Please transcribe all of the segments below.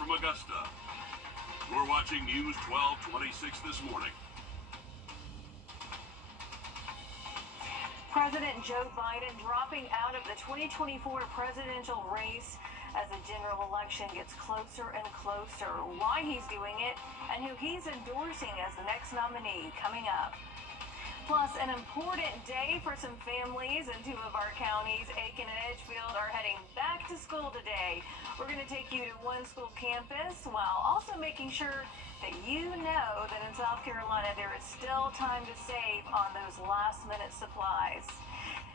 from Augusta. We're watching News 1226 this morning. President Joe Biden dropping out of the 2024 presidential race as the general election gets closer and closer. Why he's doing it and who he's endorsing as the next nominee coming up. Plus, an important day for some families in two of our counties. Aiken and Edgefield are heading back to school today. We're going to take you to one school campus while also making sure that you know that in South Carolina there is still time to save on those last-minute supplies.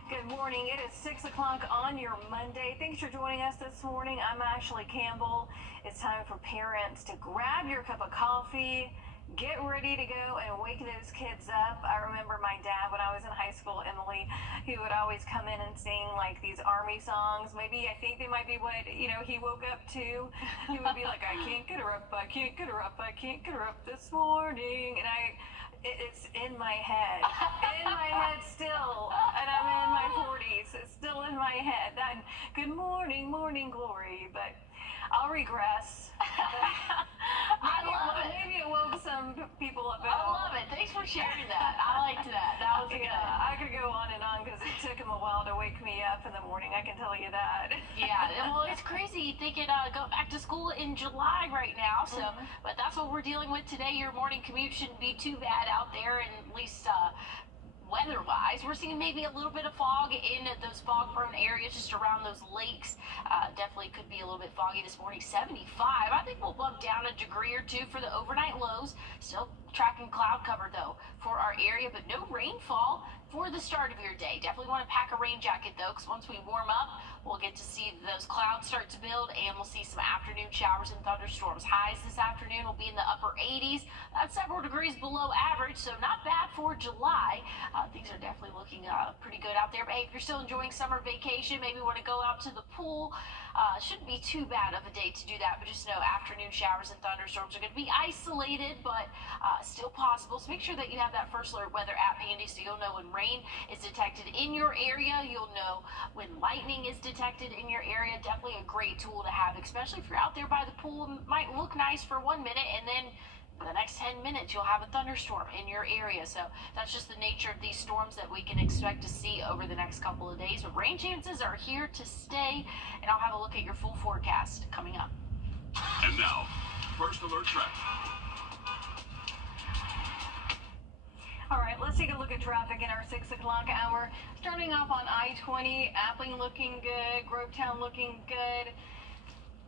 Good morning. It is 6 o'clock on your Monday. Thanks for joining us this morning. I'm Ashley Campbell. It's time for parents to grab your cup of coffee, get ready to go and wake those kids up. I remember my dad when I was in high school, Emily, he would always come in and sing like these army songs. Maybe I think they might be what, he woke up to. He would be like, I can't get her up, I can't get her up, I can't get her up this morning. And it's in my head. In my head still. And I'm in my 40s. It's still in my head. That good morning, morning glory. But I'll regress. Maybe it woke some people up. I love it. Thanks for sharing that. I liked that. That was good. I could go on and on because it took him a while to wake me up in the morning. I can tell you that. Yeah. Well, it's crazy thinking go back to school in July right now. So, but that's what we're dealing with today. Your morning commute shouldn't be too bad out there, and at least weather-wise, we're seeing maybe a little bit of fog in those fog-prone areas just around those lakes. Definitely could be a little bit foggy this morning. 75. I think we'll bump down a degree or two for the overnight lows. Still tracking cloud cover, though, for our area, but no rainfall for the start of your day. Definitely want to pack a rain jacket, though, because once we warm up, we'll get to see those clouds start to build, and we'll see some afternoon showers and thunderstorms. Highs this afternoon will be in the upper 80s. That's several degrees below average, so not bad for July. Things are definitely looking pretty good out there. But hey, if you're still enjoying summer vacation, maybe want to go out to the pool, shouldn't be too bad of a day to do that, but just know afternoon showers and thunderstorms are going to be isolated, but still possible. So make sure that you have that first alert weather app handy so you'll know when rain is detected in your area. You'll know when lightning is detected in your area. Definitely a great tool to have, especially if you're out there by the pool. It might look nice for 1 minute, and then the next 10 minutes you'll have a thunderstorm in your area. So that's just the nature of these storms that we can expect to see over the next couple of days. But rain chances are here to stay, and I'll have a look at your full forecast coming up. And now, first alert traffic. All right, let's take a look at traffic in our 6 o'clock hour. Starting off on I-20, Appling looking good, Grovetown looking good.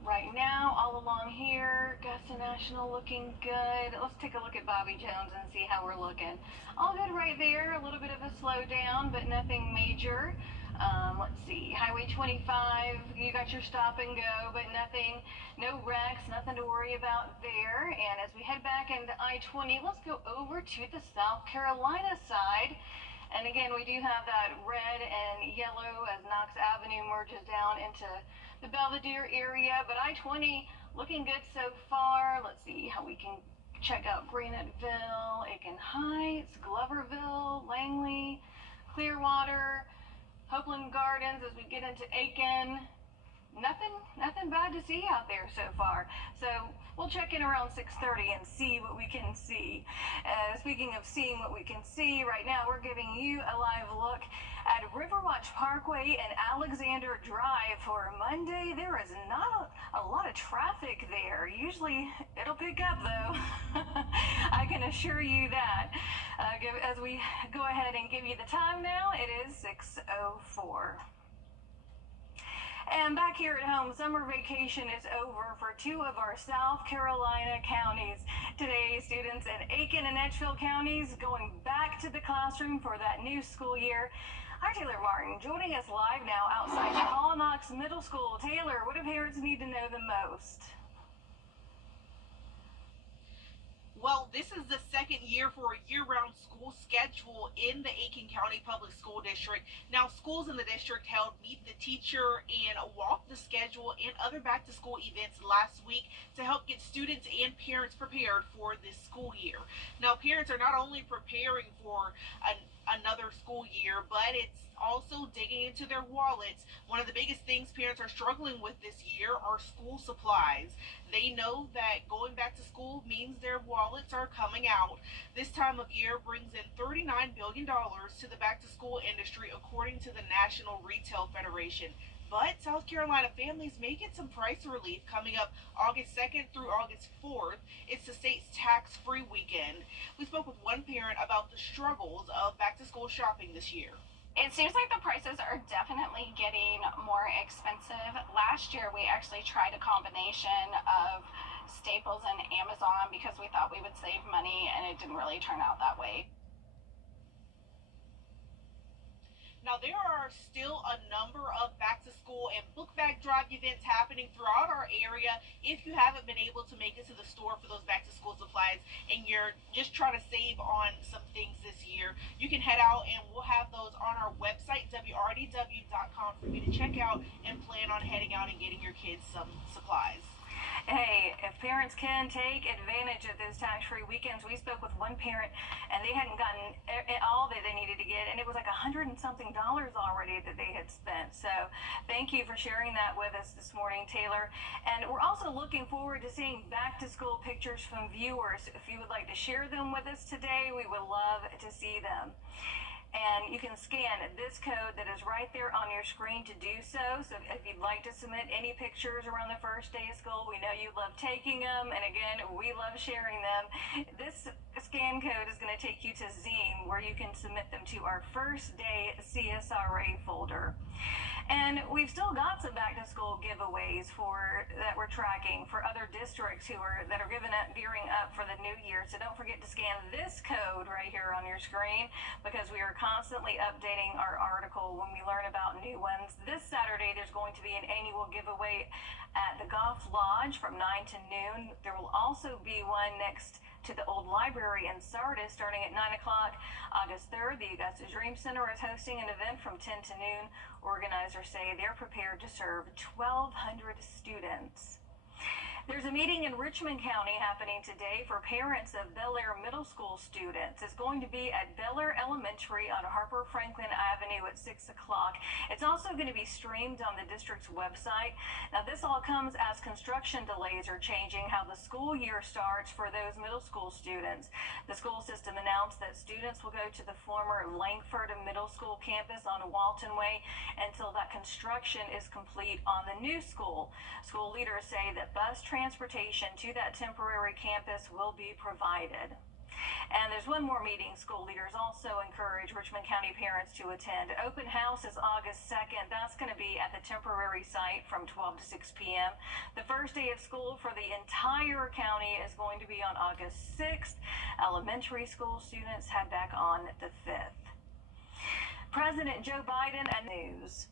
Right now, all along here, Augusta National looking good. Let's take a look at Bobby Jones and see how we're looking. All good right there. A little bit of a slowdown, but nothing major. Let's see, Highway 25, you got your stop and go, but nothing, no wrecks, nothing to worry about there. And as we head back into I-20, let's go over to the South Carolina side. And again, we do have that red and yellow as Knox Avenue merges down into the Belvedere area, but I-20 looking good so far. Let's see how we can check out Greenettville, Aiken Heights, Gloverville, Langley, Clearwater, Hopeland Gardens as we get into Aiken. Nothing bad to see out there so far. So we'll check in around 6:30 and see what we can see. Speaking of seeing what we can see, right now we're giving you a live look at Riverwatch Parkway and Alexander Drive for Monday. There is not a lot of traffic there. Usually it'll pick up though. I can assure you that. As we go ahead and give you the time now, it is 6:04. And back here at home, summer vacation is over for two of our South Carolina counties. Today, students in Aiken and Edgefield counties going back to the classroom for that new school year. Our Taylor Martin joining us live now outside Paul Knox Middle School. Taylor, what do parents need to know the most? Well, this is the second year for a year-round school schedule in the Aiken County Public School District. Now, schools in the district held Meet the Teacher and Walk the Schedule and other back-to-school events last week to help get students and parents prepared for this school year. Now, parents are not only preparing for another school year, but it's also digging into their wallets. One of the biggest things parents are struggling with this year are school supplies. They know that going back to school means their wallets are coming out. This time of year brings in $39 billion to the back to school industry, according to the National Retail Federation. But South Carolina families may get some price relief coming up August 2nd through August 4th. It's the state's tax free weekend. We spoke with one parent about the struggles of back to school shopping this year. It seems like the prices are definitely getting more expensive. Last year, we actually tried a combination of Staples and Amazon because we thought we would save money, and it didn't really turn out that way. Now, there are still a number of back to school and book bag drive events happening throughout our area. If you haven't been able to make it to the store for those back to school supplies and you're just trying to save on some things this year, you can head out and we'll have those on our website, wrdw.com, for you to check out and plan on heading out and getting your kids some supplies. Hey, if parents can take advantage of those tax-free weekends, we spoke with one parent and they hadn't gotten all that they needed to get, and it was like $100 and something already that they had spent. So thank you for sharing that with us this morning, Taylor. And we're also looking forward to seeing back to school pictures from viewers. If you would like to share them with us today, we would love to see them. And you can scan this code that is right there on your screen to do so. So if you'd like to submit any pictures around the first day of school, we know you love taking them. And again, we love sharing them. This scan code is going to take you to Zine, where you can submit them to our first day CSRA folder. And we've still got some back to school giveaways that we're tracking for other districts that are gearing up for the new year. So don't forget to scan this code right here on your screen, because we are constantly updating our article when we learn about new ones. This Saturday, there's going to be an annual giveaway at the Golf Lodge from 9 to noon. There will also be one next to the old library in Sardis starting at 9 o'clock. August 3rd, the Augusta Dream Center is hosting an event from 10 to noon. Organizers say they're prepared to serve 1,200 students. There's a meeting in Richmond County happening today for parents of Bel Air Middle School students. It's going to be at Bel Air Elementary on Harper Franklin Avenue at 6 o'clock. It's also going to be streamed on the district's website. Now, this all comes as construction delays are changing how the school year starts for those middle school students. The school system announced that students will go to the former Langford Middle School campus on Walton Way until that construction is complete on the new school. School leaders say that bus transportation to that temporary campus will be provided. And there's one more meeting school leaders also encourage Richmond County parents to attend. Open house is August 2nd. That's going to be at the temporary site from 12 to 6 p.m. The first day of school for the entire county is going to be on August 6th. Elementary school students head back on the 5th. President Joe Biden and news.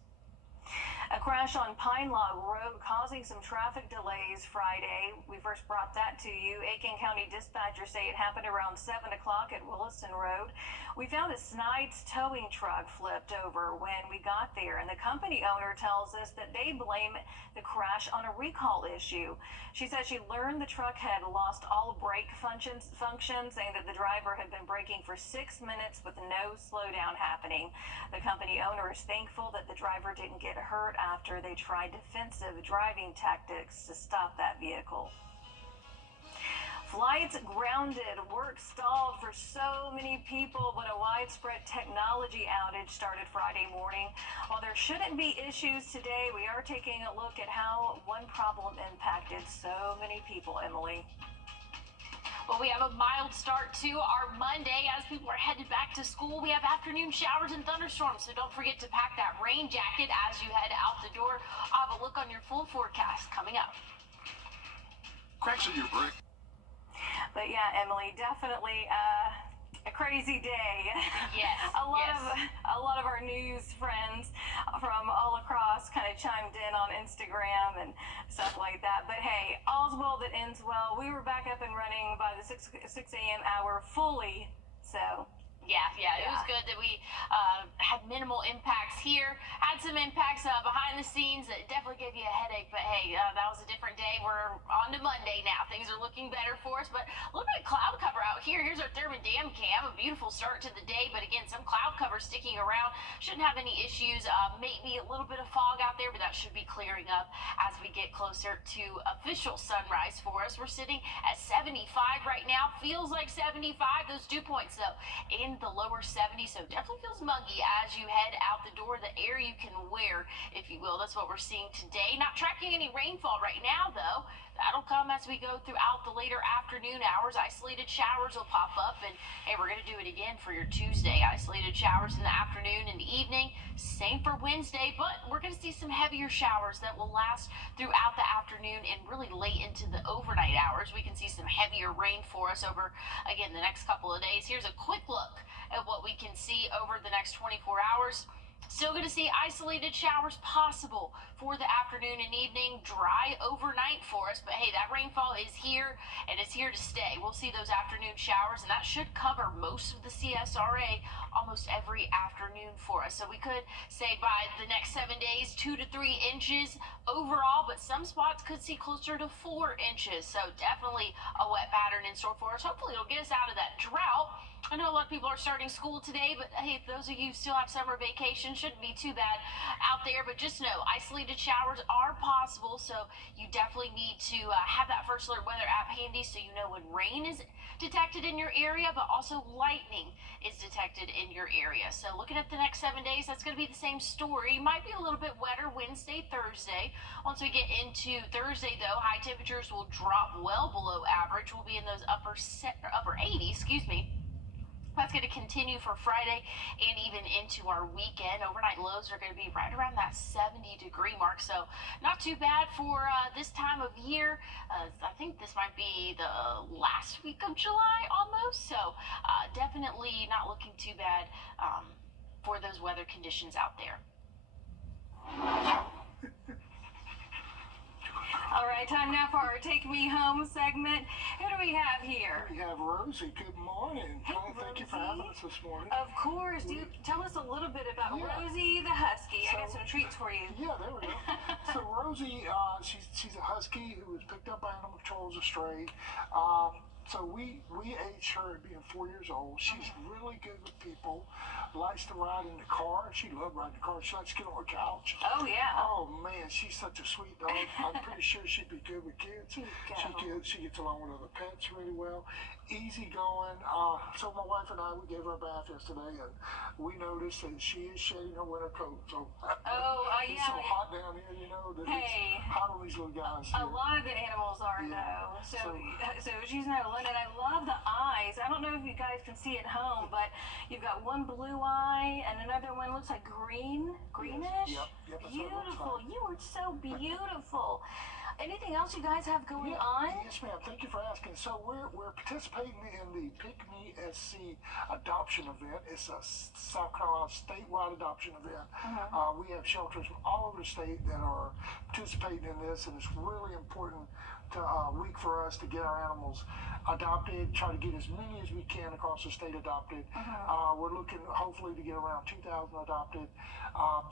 A crash on Pine Log Road causing some traffic delays Friday. We first brought that to you. Aiken County dispatchers say it happened around 7 o'clock at Williston Road. We found a Snides towing truck flipped over when we got there, and the company owner tells us that they blame the crash on a recall issue. She says she learned the truck had lost all brake function, saying that the driver had been braking for 6 minutes with no slowdown happening. The company owner is thankful that the driver didn't get hurt after they tried defensive driving tactics to stop that vehicle. Flights grounded, work stalled for so many people, but a widespread technology outage started Friday morning. While there shouldn't be issues today, we are taking a look at how one problem impacted so many people, Emily. Well, we have a mild start to our Monday. As people are headed back to school, we have afternoon showers and thunderstorms, so don't forget to pack that rain jacket as you head out the door. I'll have a look on your full forecast coming up. Cracks in your brick. But yeah, Emily, definitely a crazy day. Yes. a lot of our news friends from all across kind of chimed in on Instagram and stuff like that. But hey, all's well that ends well. We were back up and running by the 6 a.m. hour fully, so It was good that we had minimal impacts here. Had some impacts behind the scenes that definitely gave you a headache, but hey, that was a different day. We're on to Monday now. Things are looking better for us, but a little bit of cloud cover out here. Here's our Thurman Dam cam. A beautiful start to the day, but again, some cloud cover sticking around. Shouldn't have any issues. Maybe a little bit of fog out there, but that should be clearing up as we get closer to official sunrise for us. We're sitting at 75 right now. Feels like 75. Those dew points, though, in the lower 70s, so definitely feels muggy as you head out the door. The air you can wear, if you will. That's what we're seeing today. Not tracking any rainfall right now, though. That'll come as we go throughout the later afternoon hours. Isolated showers will pop up, and hey, we're going to do it again for your Tuesday. Isolated showers in the afternoon and evening. Same for Wednesday, but we're going to see some heavier showers that will last throughout the afternoon and really late into the overnight hours. We can see some heavier rain for us over, again, the next couple of days. Here's a quick look at what we can see over the next 24 hours. Still going to see isolated showers possible for the afternoon and evening. Dry overnight for us, but hey, that rainfall is here and it's here to stay. We'll see those afternoon showers, and that should cover most of the CSRA almost every afternoon for us. So we could say by the next 7 days, 2 to 3 inches overall, but some spots could see closer to 4 inches. So definitely a wet pattern in store for us. Hopefully it'll get us out of that drought. I know a lot of people are starting school today, but hey, if those of you who still have summer vacation, shouldn't be too bad out there. But just know, isolated showers are possible, so you definitely need to have that First Alert weather app handy so you know when rain is detected in your area, but also lightning is detected in your area. So looking at the next 7 days, that's going to be the same story. Might be a little bit wetter Wednesday, Thursday. Once we get into Thursday, though, high temperatures will drop well below average. We'll be in those upper 80s, That's going to continue for Friday and even into our weekend. Overnight lows are going to be right around that 70-degree mark, so not too bad for this time of year. I think this might be the last week of July almost, so definitely not looking too bad for those weather conditions out there. All right, time now for our Take Me Home segment. Who do we have here? We have Rosie. Good morning. Hey, Thank you for having us this morning. Of course. Tell us a little bit about Rosie the Husky. I got some treats for you. Yeah, there we go. So Rosie, she's a Husky who was picked up by Animal Control as a stray. So we aged her at being 4 years old. She's really good with people. Likes to ride in the car. She loved riding in the car. She likes to get on the couch. Oh, yeah. Oh, man, she's such a sweet dog. I'm pretty sure she'd be good with kids. She gets along with other pets really well. Easy going. So my wife and I, we gave her a bath yesterday, and we noticed that she is shedding her winter coat. So it's so hot down here, you know, that it's hot on these little guys here. A lot of the animals are, though. So she's not alone, and I love the eyes. I don't know if you guys can see at home, but you've got one blue eye and another one looks like greenish. Yep, beautiful. You are so beautiful. Anything else you guys have going on? Yes, ma'am. Thank you for asking. So we're participating in the Pick Me SC adoption event. It's a South Carolina statewide adoption event. We have shelters from all over the state that are participating in this, and it's really important week for us to get our animals adopted, try to get as many as we can across the state adopted. We're looking hopefully to get around 2,000 adopted.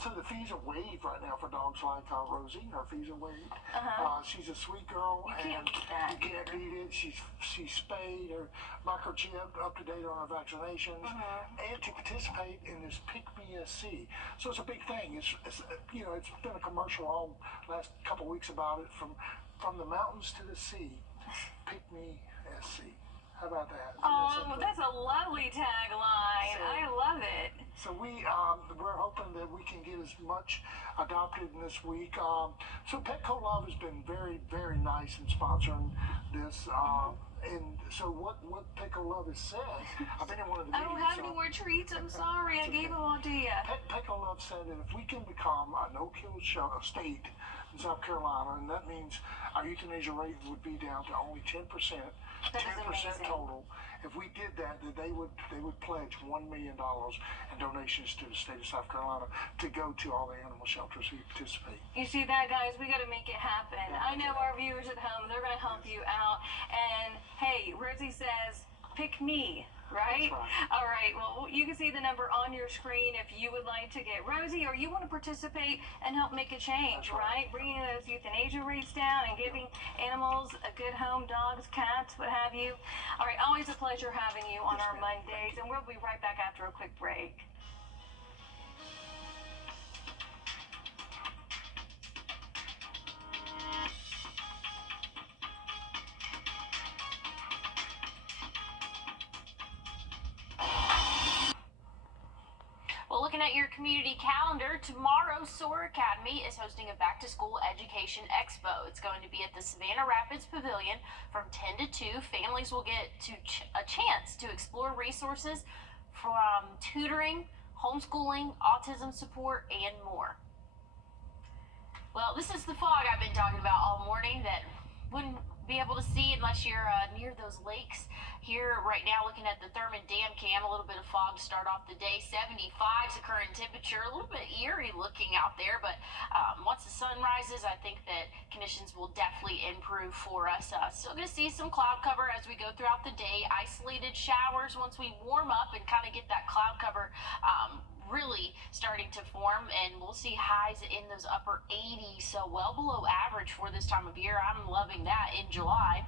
So the fees are waived right now for dogs like Rosie. Her fees are waived. She's a sweet girl, and you can't beat it. She's spayed or microchipped, up to date on her vaccinations, and to participate in this Pick Me SC. So it's a big thing. It's been a commercial all last couple weeks about it, from the mountains to the sea. Pick Me SC. How about that? Oh, that's a lovely tagline. I love it. So we're hoping that we can get as much adopted in this week. So Petco Love has been very, very nice in sponsoring this. And so what Petco Love has said, I've been in one of the meetings. I don't have any more treats. I'm sorry. I gave them all to you. Petco Love said that if we can become a no-kill state in South Carolina, and that means our euthanasia rate would be down to only 10%, 10% total. If we did that, they would pledge $1 million in donations to the state of South Carolina to go to all the animal shelters who participate. You see that, guys? We got to make it happen. I know our viewers at home, they're going to help you out. And hey, Rosie says, Pick me. Right? That's right. All right. Well, you can see the number on your screen if you would like to get Rosie or you want to participate and help make a change, That's right. right? Bringing those euthanasia rates down and giving animals a good home, dogs, cats, what have you. All right. Always a pleasure having you on Yes, our ma'am. Mondays, and we'll be right back after a quick break. Well, looking at your community calendar, tomorrow SOAR Academy is hosting a back-to-school education expo. It's going to be at the Savannah Rapids Pavilion from 10 to 2. Families will get a chance to explore resources from tutoring, homeschooling, autism support, and more. Well, this is the fog I've been talking about all morning that wouldn't be able to see unless you're near those lakes. Here right now, looking at the Thurman Dam cam, a little bit of fog to start off the day. 75 is the current temperature. A little bit eerie looking out there, but once the sun rises, I think that conditions will definitely improve for us. Still going to see some cloud cover as we go throughout the day. Isolated showers once we warm up and kind of get that cloud cover really starting to form, and we'll see highs in those upper 80s, so well below average for this time of year. I'm loving that in July.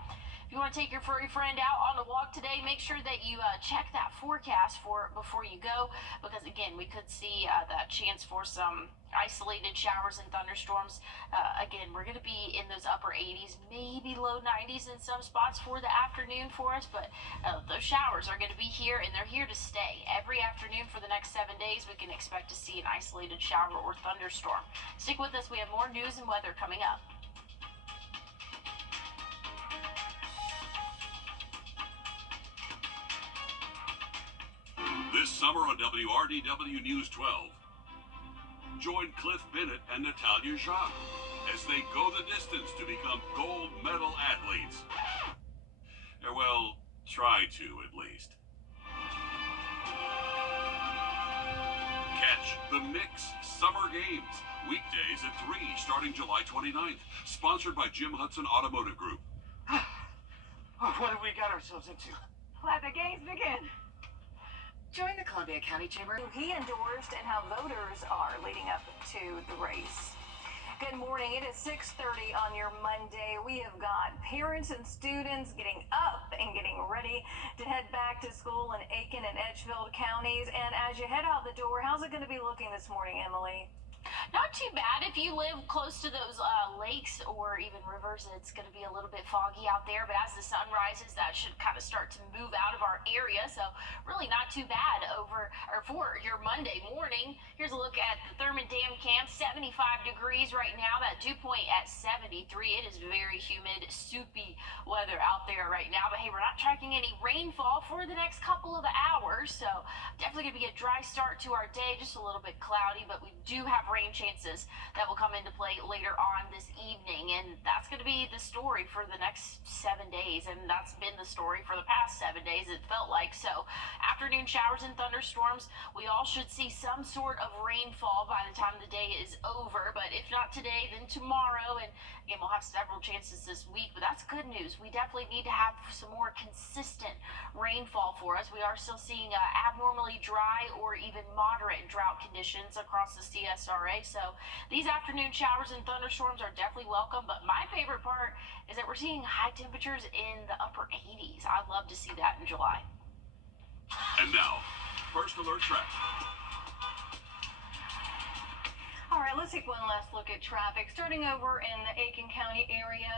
If you want to take your furry friend out on a walk today, make sure that you check that forecast before you go, because again, we could see that chance for some isolated showers and thunderstorms. Again, we're going to be in those upper 80s, maybe low 90s in some spots for the afternoon for us, but those showers are going to be here, and they're here to stay. Every afternoon for the next 7 days, we can expect to see an isolated shower or thunderstorm. Stick with us. We have more news and weather coming up. This summer on WRDW News 12, join Cliff Bennett and Natalia Jacques as they go the distance to become gold medal athletes. Well, try to at least. Catch the Mix Summer Games, weekdays at 3 starting July 29th. Sponsored by Jim Hudson Automotive Group. What have we got ourselves into? Let the games begin. Join the Columbia County Chamber. Who he endorsed and how voters are leading up to the race. Good morning. It is 6:30 on your Monday. We have got parents and students getting up and getting ready to head back to school in Aiken and Edgefield counties. And as you head out the door, how's it going to be looking this morning, Emily? Not too bad. If you live close to those lakes or even rivers, it's going to be a little bit foggy out there. But as the sun rises, that should kind of start to move out of our area. So really not too bad for your Monday morning. Here's a look at the Thurman Dam cam. 75 degrees right now. That dew point at 73. It is very humid, soupy weather out there right now. But hey, we're not tracking any rainfall for the next couple of hours. So definitely going to be a dry start to our day. Just a little bit cloudy, but we do have rain chances that will come into play later on this evening, and that's going to be the story for the next 7 days, and that's been the story for the past 7 days, it felt like. So afternoon showers and thunderstorms, we all should see some sort of rainfall by the time the day is over, but if not today, then tomorrow, and again, we'll have several chances this week, but that's good news. We definitely need to have some more consistent rainfall for us. We are still seeing abnormally dry or even moderate drought conditions across the CSRA. So these afternoon showers and thunderstorms are definitely welcome, but my favorite part is that we're seeing high temperatures in the upper 80s. I'd love to see that in July. And now, First Alert Traffic. All right, let's take one last look at traffic. Starting over in the Aiken County area,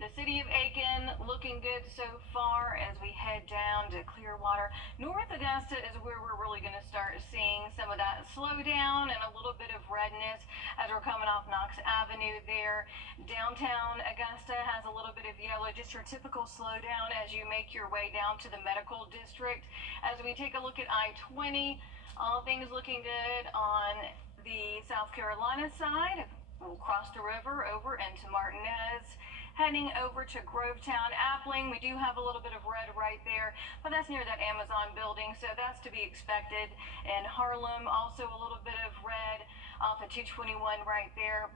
the city of Aiken looking good so far as we head down to Clearwater. North Augusta is where we're really going to start seeing some of that slowdown and a little bit of redness as we're coming off Knox Avenue there. Downtown Augusta has a little bit of yellow, just your typical slowdown as you make your way down to the medical district. As we take a look at I-20, all things looking good on the South Carolina side. We'll cross the river over into Martinez, heading over to Grovetown. Appling, we do have a little bit of red right there, but that's near that Amazon building, so that's to be expected. And Harlem, also a little bit of red off of 221 right there.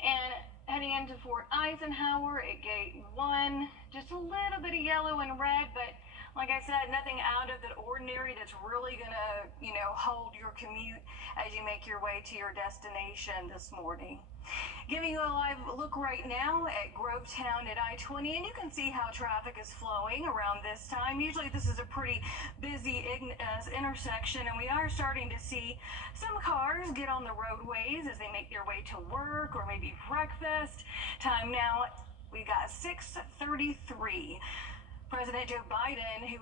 And heading into Fort Eisenhower at Gate 1, just a little bit of yellow and red, but Like I said, nothing out of the ordinary that's really gonna, hold your commute as you make your way to your destination this morning. Giving you a live look right now at Grovetown at I-20, and you can see how traffic is flowing around this time. Usually this is a pretty busy intersection, and we are starting to see some cars get on the roadways as they make their way to work or maybe breakfast. Time now, we got 6:33. President Joe Biden,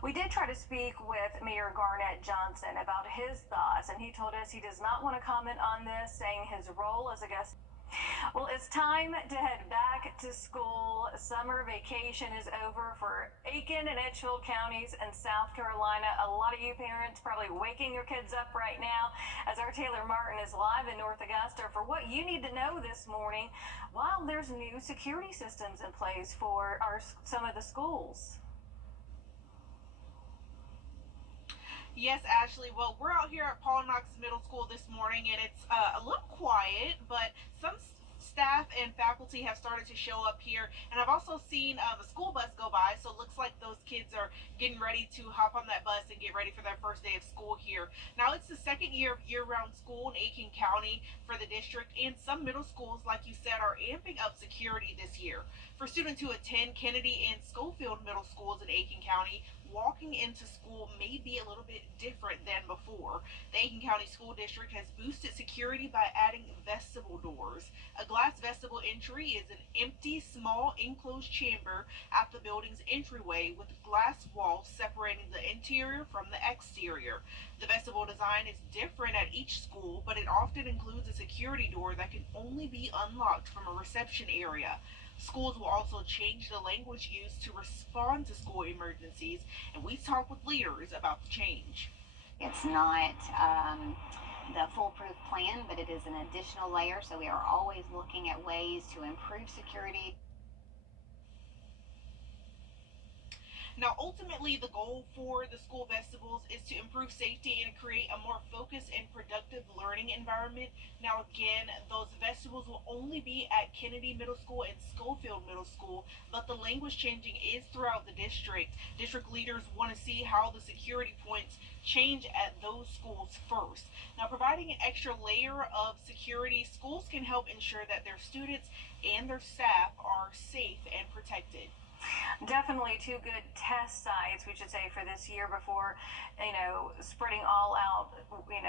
we did try to speak with Mayor Garnett Johnson about his thoughts, and he told us he does not want to comment on this, saying his role as a guest. Well, it's time to head back to school. Summer vacation is over for Aiken and Edgefield counties in South Carolina. A lot of you parents probably waking your kids up right now as our Taylor Martin is live in North Augusta for what you need to know this morning while there's new security systems in place for some of the schools. Yes, Ashley. Well, we're out here at Paul Knox Middle School this morning, and it's a little quiet, but some staff and faculty have started to show up here, and I've also seen a school bus go by, so it looks like those kids are getting ready to hop on that bus and get ready for their first day of school here. Now, it's the second year of year-round school in Aiken County for the district, and some middle schools, like you said, are amping up security this year. For students who attend Kennedy and Schofield middle schools in Aiken County, walking into school may be a little bit different than before. The Aiken County School District has boosted security by adding vestibule doors. A glass vestibule entry is an empty, small, enclosed chamber at the building's entryway with glass walls separating the interior from the exterior. The vestibule design is different at each school, but it often includes a security door that can only be unlocked from a reception area. Schools will also change the language used to respond to school emergencies, and we talked with leaders about the change. It's not the foolproof plan, but it is an additional layer, so we are always looking at ways to improve security. Now, ultimately, the goal for the school vestibules is to improve safety and create a more focused and productive learning environment. Now, again, those vestibules will only be at Kennedy Middle School and Schofield Middle School, but the language changing is throughout the district. District leaders want to see how the security points change at those schools first. Now, providing an extra layer of security, schools can help ensure that their students and their staff are safe and protected. Definitely two good test sites, we should say, for this year before, spreading all out,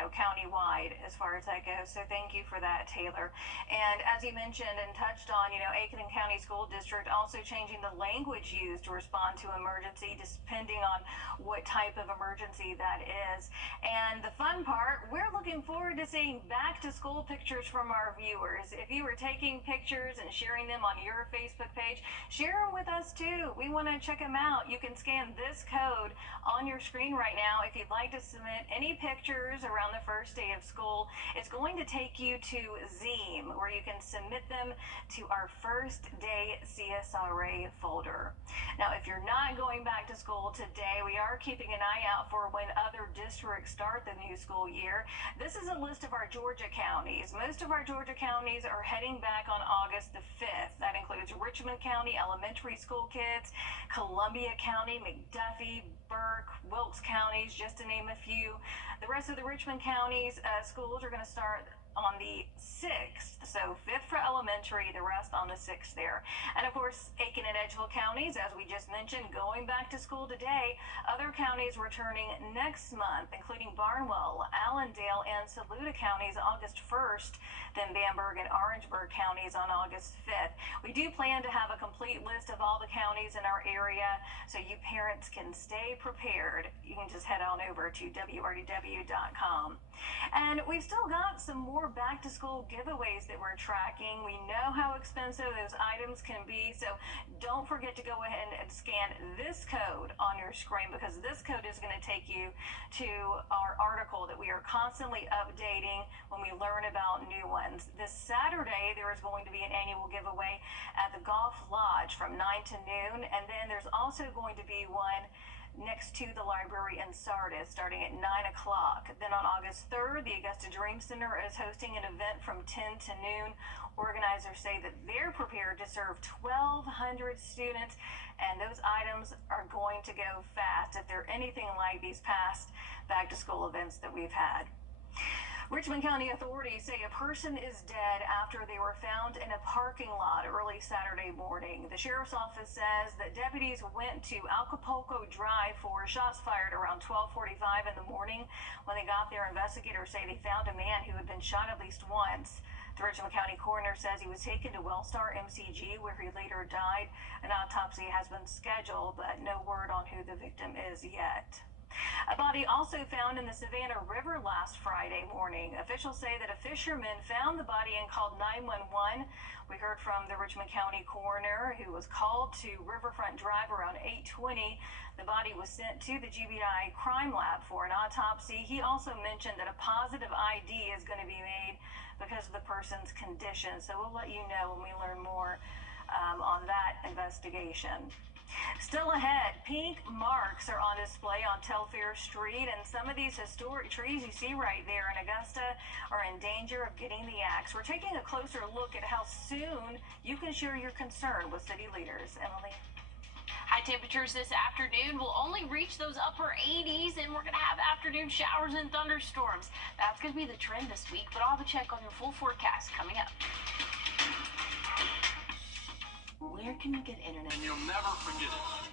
county-wide as far as that goes. So thank you for that, Taylor. And as you mentioned and touched on, Aiken County School District also changing the language used to respond to emergency, depending on what type of emergency that is. And the fun part, we're looking forward to seeing back-to-school pictures from our viewers. If you were taking pictures and sharing them on your Facebook page, share them with us too. We want to check them out. You can scan this code on your screen right now if you'd like to submit any pictures around the first day of school. It's going to take you to Zeem, where you can submit them to our first day CSRA folder. Now, if you're not going back to school today, we are keeping an eye out for when other districts start the new school year. This is a list of our Georgia counties. Most of our Georgia counties are heading back on August the 5th. That includes Richmond County elementary school kids, Columbia County, McDuffie, Burke, Wilkes counties, just to name a few. The rest of the Richmond counties schools are going to start on the 6th, so 5th for elementary, the rest on the 6th there. And of course, Aiken and Edgefield counties, as we just mentioned, going back to school today. Other counties returning next month, including Barnwell, Allendale, and Saluda counties August 1st, then Bamberg and Orangeburg counties on August 5th. We do plan to have a complete list of all the counties in our area, so you parents can stay prepared. You can just head on over to wrdw.com. And we've still got some more back-to-school giveaways that we're tracking. We know how expensive those items can be, so don't forget to go ahead and scan this code on your screen, because this code is going to take you to our article that we are constantly updating when we learn about new ones. This Saturday, there is going to be an annual giveaway at the Golf Lodge from 9 to noon, and then there's also going to be one next to the library in Sardis starting at 9 o'clock. Then on August 3rd, the Augusta Dream Center is hosting an event from 10 to noon. Organizers say that they're prepared to serve 1,200 students, and those items are going to go fast if they're anything like these past back-to-school events that we've had. Richmond County authorities say a person is dead after they were found in a parking lot early Saturday morning. The sheriff's office says that deputies went to Acapulco Drive for shots fired around 12:45 in the morning. When they got there, investigators say they found a man who had been shot at least once. The Richmond County coroner says he was taken to Wellstar MCG, where he later died. An autopsy has been scheduled, but no word on who the victim is yet. A body also found in the Savannah River last Friday morning. Officials say that a fisherman found the body and called 911. We heard from the Richmond County coroner, who was called to Riverfront Drive around 8:20. The body was sent to the GBI crime lab for an autopsy. He also mentioned that a positive ID is going to be made because of the person's condition. So we'll let you know when we learn more on that investigation. Still ahead, pink marks are on display on Telfair Street, and some of these historic trees you see right there in Augusta are in danger of getting the axe. We're taking a closer look at how soon you can share your concern with city leaders. Emily? High temperatures this afternoon will only reach those upper 80s, and we're going to have afternoon showers and thunderstorms. That's going to be the trend this week, but I'll have a check on your full forecast coming up. Where can you get internet? And you'll never forget it.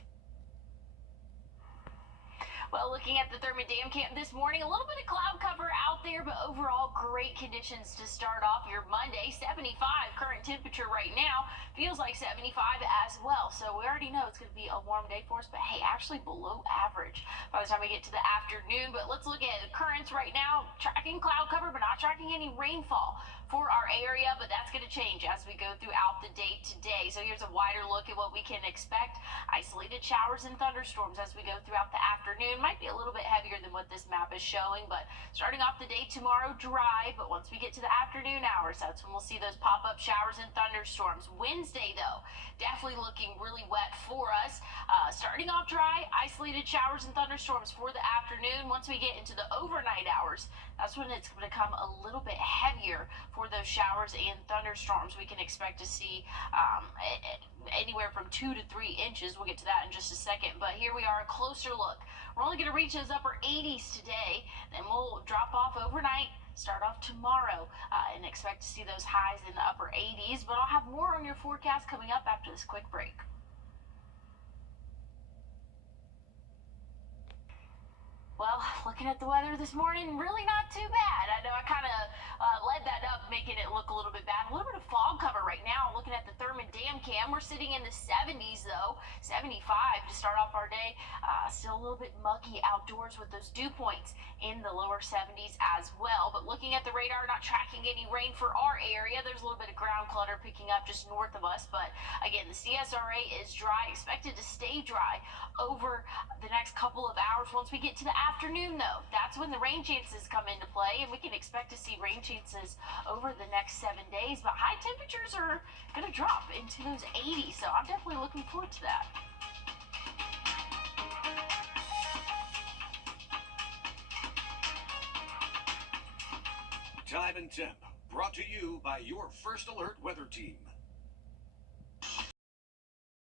Well, looking at the Thurman Dam Camp this morning, a little bit of cloud cover out there, but overall great conditions to start off your Monday. 75 current temperature right now. Feels like 75 as well. So we already know it's going to be a warm day for us, but hey, actually below average by the time we get to the afternoon. But let's look at currents right now. Tracking cloud cover, but not tracking any rainfall for our area, but that's going to change as we go throughout the day today. So here's a wider look at what we can expect. Isolated showers and thunderstorms as we go throughout the afternoon. Might be a little bit heavier than what this map is showing, but starting off the day tomorrow dry, but once we get to the afternoon hours, that's when we'll see those pop-up showers and thunderstorms. Wednesday, though, definitely looking really wet for us. Starting off dry, isolated showers and thunderstorms for the afternoon. Once we get into the overnight hours, that's when it's going to become a little bit heavier for those showers and thunderstorms. We can expect to see anywhere from 2 to 3 inches. We'll get to that in just a second, but here we are, a closer look. We're only going to reach those upper 80s today, then we'll drop off overnight, start off tomorrow, and expect to see those highs in the upper 80s, but I'll have more on your forecast coming up after this quick break. Well, looking at the weather this morning, really not too bad. I know I kind of led that up, making it look a little bit bad. A little bit of fog cover right now. Looking at the Thurman Dam Cam, we're sitting in the 70s, though. 75 to start off our day. Still a little bit muggy outdoors with those dew points in the lower 70s as well. But looking at the radar, not tracking any rain for our area. There's a little bit of ground clutter picking up just north of us. But again, the CSRA is dry, expected to stay dry over the next couple of hours. Once we get to the afternoon, though, that's when the rain chances come into play, and we can expect to see rain chances over the next 7 days. But high temperatures are going to drop into those 80s, so I'm definitely looking forward to that. Time and temp, brought to you by your First Alert Weather Team.